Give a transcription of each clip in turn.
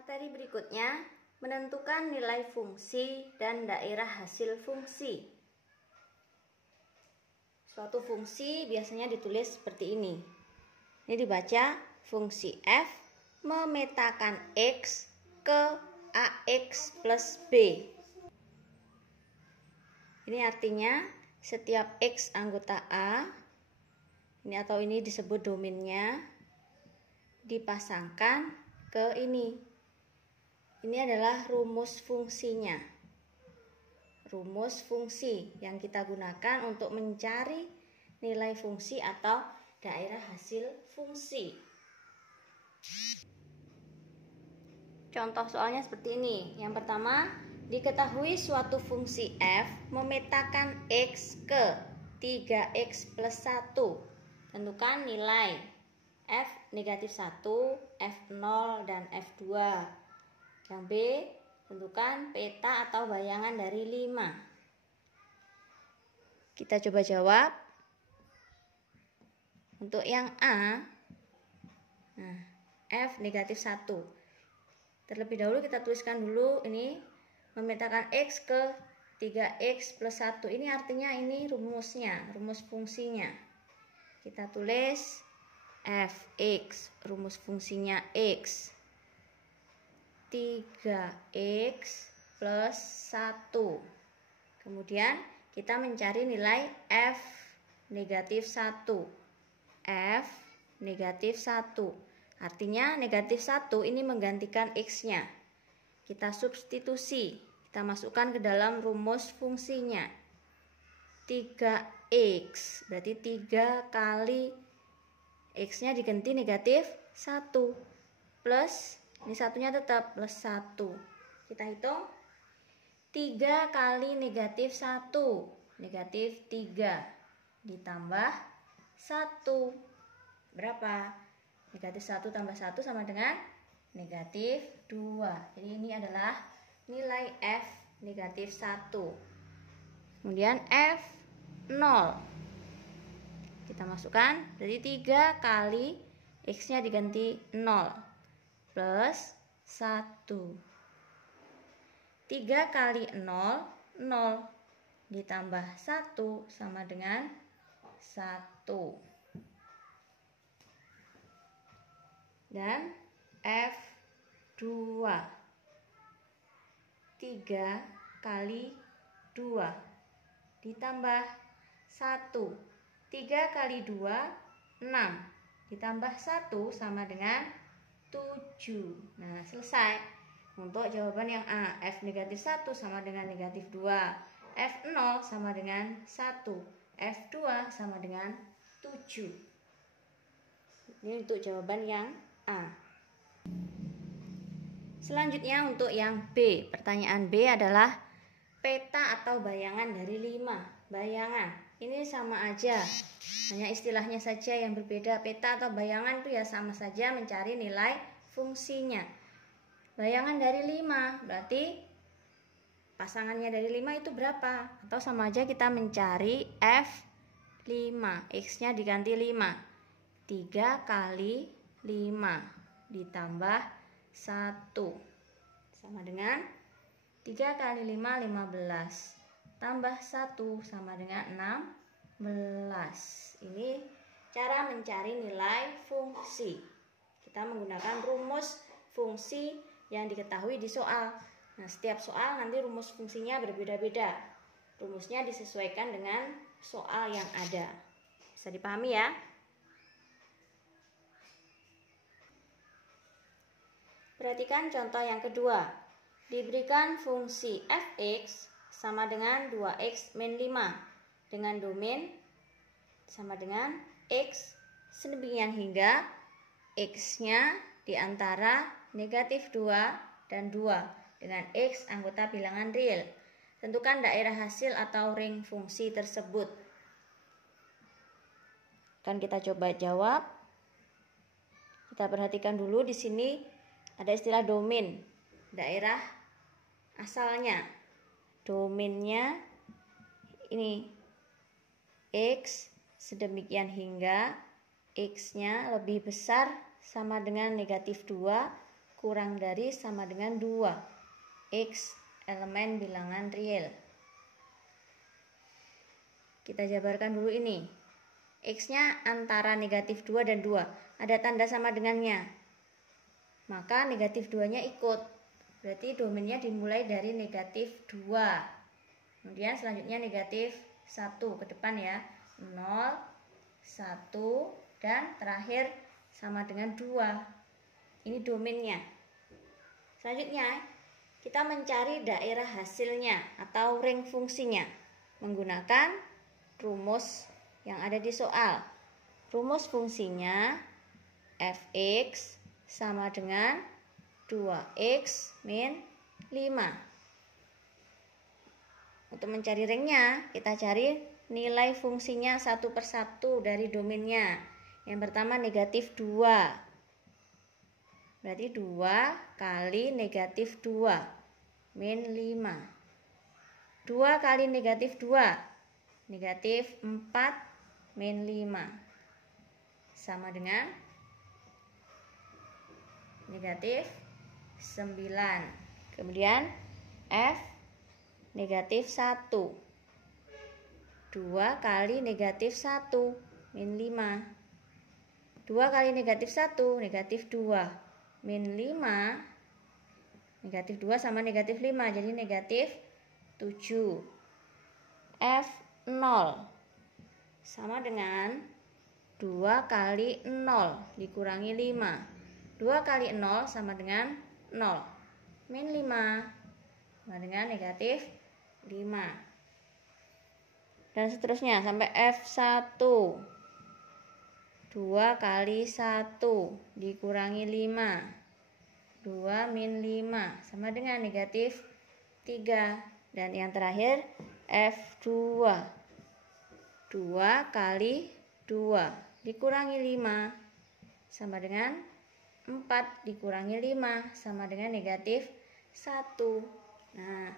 Materi berikutnya, menentukan nilai fungsi dan daerah hasil fungsi. Suatu fungsi biasanya ditulis seperti ini. Ini dibaca fungsi f memetakan x ke ax plus b. Ini artinya setiap x anggota A, ini atau ini disebut domainnya, dipasangkan ke ini. Ini adalah rumus fungsinya. Rumus fungsi yang kita gunakan untuk mencari nilai fungsi atau daerah hasil fungsi. Contoh soalnya seperti ini. Yang pertama, diketahui suatu fungsi f memetakan x ke 3x plus 1. Tentukan nilai f negatif 1, f0, dan f2. Yang B, tentukan peta atau bayangan dari 5. Kita coba jawab. Untuk yang A, f negatif 1. Terlebih dahulu kita tuliskan dulu ini memetakan x ke 3x plus 1. Ini artinya ini rumusnya, rumus fungsinya. Kita tulis fx, rumus fungsinya x. 3x plus 1. Kemudian kita mencari nilai f negatif 1. F negatif 1. Artinya negatif 1 ini menggantikan x-nya. Kita substitusi. Kita masukkan ke dalam rumus fungsinya. 3x. Berarti 3 kali x-nya diganti negatif 1. Plus, ini satunya tetap plus 1. Kita hitung. 3 kali negatif 1. Negatif 3. Ditambah 1. Berapa? Negatif 1 tambah 1 sama dengan negatif 2. Jadi ini adalah nilai f negatif 1. Kemudian f0. Kita masukkan. Jadi 3 kali x-nya diganti 0. Plus 1. 3 kali 0, 0. Ditambah 1 sama dengan 1. Dan F2. 3 kali 2. Ditambah 1. 3 kali 2, 6. Ditambah 1 sama dengan 7. Nah, selesai. Untuk jawaban yang A, F negatif 1 sama dengan negatif 2. F0 sama dengan 1. F2 sama dengan 7. Ini untuk jawaban yang A. Selanjutnya untuk yang B. Pertanyaan B adalah peta atau bayangan dari 5. Bayangan. Ini sama aja. Hanya istilahnya saja yang berbeda. Peta atau bayangan itu ya sama saja mencari nilai fungsinya. Bayangan dari 5 berarti pasangannya dari 5 itu berapa? Atau sama aja kita mencari F5. X-nya diganti 5. 3 kali 5 ditambah 1 sama dengan 3 kali 5, 15. Tambah 1 sama dengan 16. Ini cara mencari nilai fungsi. Kita menggunakan rumus fungsi yang diketahui di soal. Nah, setiap soal nanti rumus fungsinya berbeda-beda. Rumusnya disesuaikan dengan soal yang ada. Bisa dipahami ya? Perhatikan contoh yang kedua. Diberikan fungsi fx sama dengan 2x min 5 dengan domain sama dengan x sedemikian hingga x-nya di antara negatif 2 dan 2 dengan x anggota bilangan real. Tentukan daerah hasil atau ring fungsi tersebut. Akan kita coba jawab. Kita perhatikan dulu di sini ada istilah domain, daerah asalnya. Domainnya ini x sedemikian hingga x-nya lebih besar sama dengan negatif 2 kurang dari sama dengan 2. X elemen bilangan real. Kita jabarkan dulu ini. X-nya antara negatif 2 dan 2. Ada tanda sama dengannya. Maka negatif 2-nya ikut. Berarti domainnya dimulai dari negatif 2. Kemudian selanjutnya negatif 1 ke depan ya. 0, 1, dan terakhir sama dengan 2. Ini domainnya. Selanjutnya kita mencari daerah hasilnya atau ring fungsinya menggunakan rumus yang ada di soal. Rumus fungsinya fx sama dengan 2x min 5. Untuk mencari ringnya, kita cari nilai fungsinya satu per satu dari domainnya. Yang pertama negatif 2. Berarti 2 kali negatif 2 min 5. 2 kali negatif 2, negatif 4 min 5. Sama dengan negatif 9. Kemudian F negatif 1. 2 kali negatif 1 min 5. 2 kali negatif 1, negatif 2 min 5. Negatif 2 sama negatif 5, jadi negatif 7. F 0 sama dengan 2 kali 0 dikurangi 5. 2 kali 0 sama dengan 0. Min 5 sama dengan negatif 5. Dan seterusnya sampai F1. 2 kali 1 dikurangi 5. 2 min 5 sama dengan negatif 3. Dan yang terakhir F2. 2 kali 2 dikurangi 5 sama dengan 4 dikurangi 5 sama dengan negatif 1. Nah,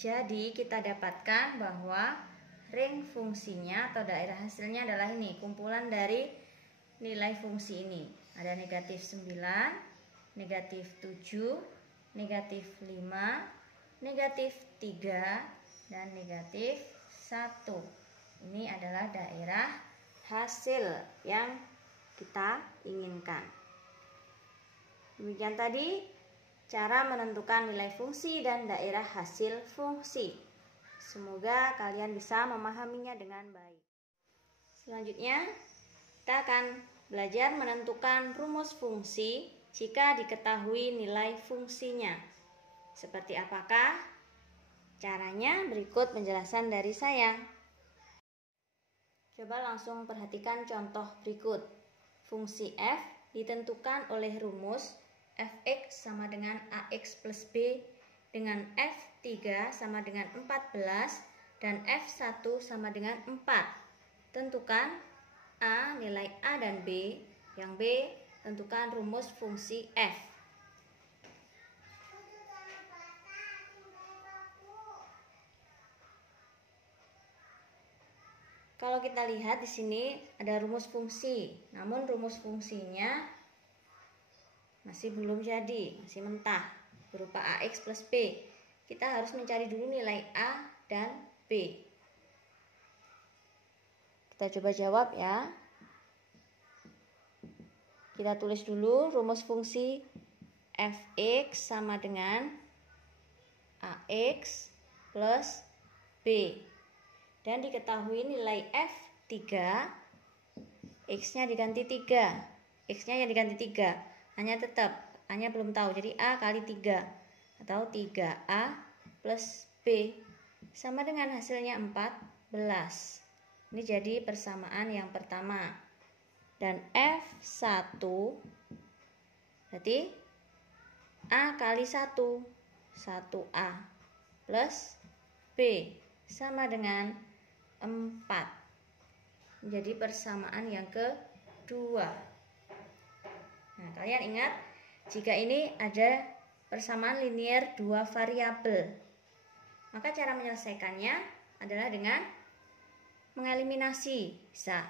jadi kita dapatkan bahwa ring fungsinya atau daerah hasilnya adalah ini, kumpulan dari nilai fungsi ini. Ada negatif 9, negatif 7, negatif 5, negatif 3, dan negatif 1. Ini adalah daerah hasil yang kita inginkan. Demikian tadi cara menentukan nilai fungsi dan daerah hasil fungsi. Semoga kalian bisa memahaminya dengan baik. Selanjutnya, kita akan belajar menentukan rumus fungsi jika diketahui nilai fungsinya. Seperti apakah? Caranya berikut penjelasan dari saya. Coba langsung perhatikan contoh berikut. Fungsi f ditentukan oleh rumus fx sama dengan ax plus b dengan f3 sama dengan 14 dan f1 sama dengan 4. Tentukan a nilai a dan b. Yang b tentukan rumus fungsi f. Kalau kita lihat di sini ada rumus fungsi, namun rumus fungsinya masih belum jadi, masih mentah, berupa ax plus b. Kita harus mencari dulu nilai a dan b. Kita coba jawab ya. Kita tulis dulu rumus fungsi fx sama dengan ax plus b. Dan diketahui nilai f3, x-nya diganti 3. X-nya yang diganti 3. A-nya tetap, A-nya belum tahu. Jadi A kali 3 atau 3A plus B sama dengan hasilnya 14. Ini jadi persamaan yang pertama. Dan F1 berarti A kali 1, 1A plus B sama dengan 4. Menjadi persamaan yang kedua. Nah, kalian ingat jika ini ada persamaan linier dua variabel, maka cara menyelesaikannya adalah dengan mengeliminasi. Bisa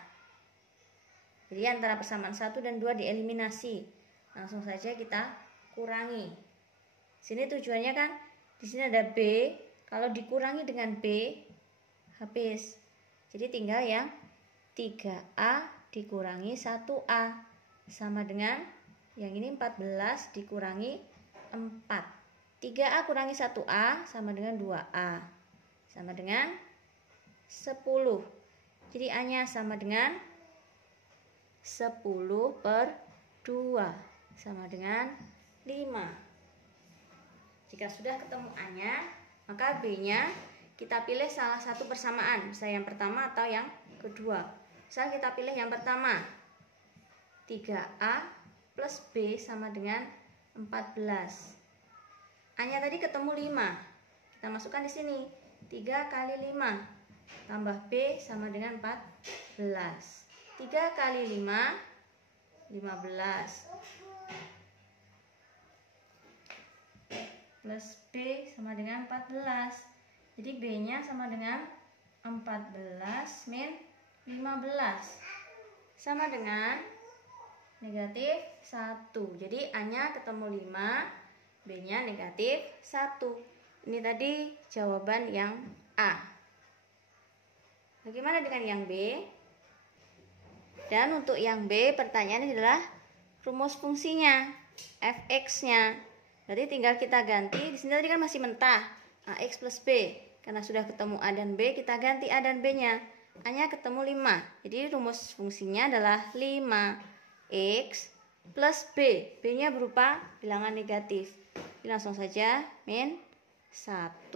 Jadi antara persamaan 1 dan 2 dieliminasi. Langsung saja kita kurangi. Sini tujuannya kan di sini ada B, kalau dikurangi dengan B habis. Jadi tinggal yang 3A dikurangi 1A sama dengan yang ini 14 dikurangi 4. 3A kurangi 1A sama dengan 2A. Sama dengan 10. Jadi A-nya sama dengan 10/2 sama dengan 5. Jika sudah ketemu A-nya, maka B-nya kita pilih salah satu persamaan, bisa yang pertama atau yang kedua. Misal kita pilih yang pertama, 3A plus B sama dengan 14. A-nya tadi ketemu 5. Kita masukkan di sini. 3 kali 5 tambah B sama dengan 14. 3 kali 5, 15. Plus B sama dengan 14. Jadi B-nya sama dengan 14 min 15. Sama dengan negatif 1. Jadi A-nya ketemu 5, B-nya negatif 1. Ini tadi jawaban yang A. Bagaimana dengan yang B? Dan untuk yang B, pertanyaannya adalah rumus fungsinya, fx-nya. Berarti tinggal kita ganti. Di sini tadi kan masih mentah, ax plus b. Karena sudah ketemu A dan B, kita ganti A dan B-nya. A-nya ketemu 5. Jadi rumus fungsinya adalah 5x plus B. B-nya berupa bilangan negatif. Jadi langsung saja min 1.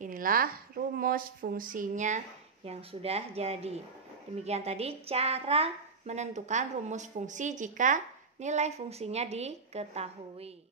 Inilah rumus fungsinya yang sudah jadi. Demikian tadi cara menentukan rumus fungsi jika nilai fungsinya diketahui.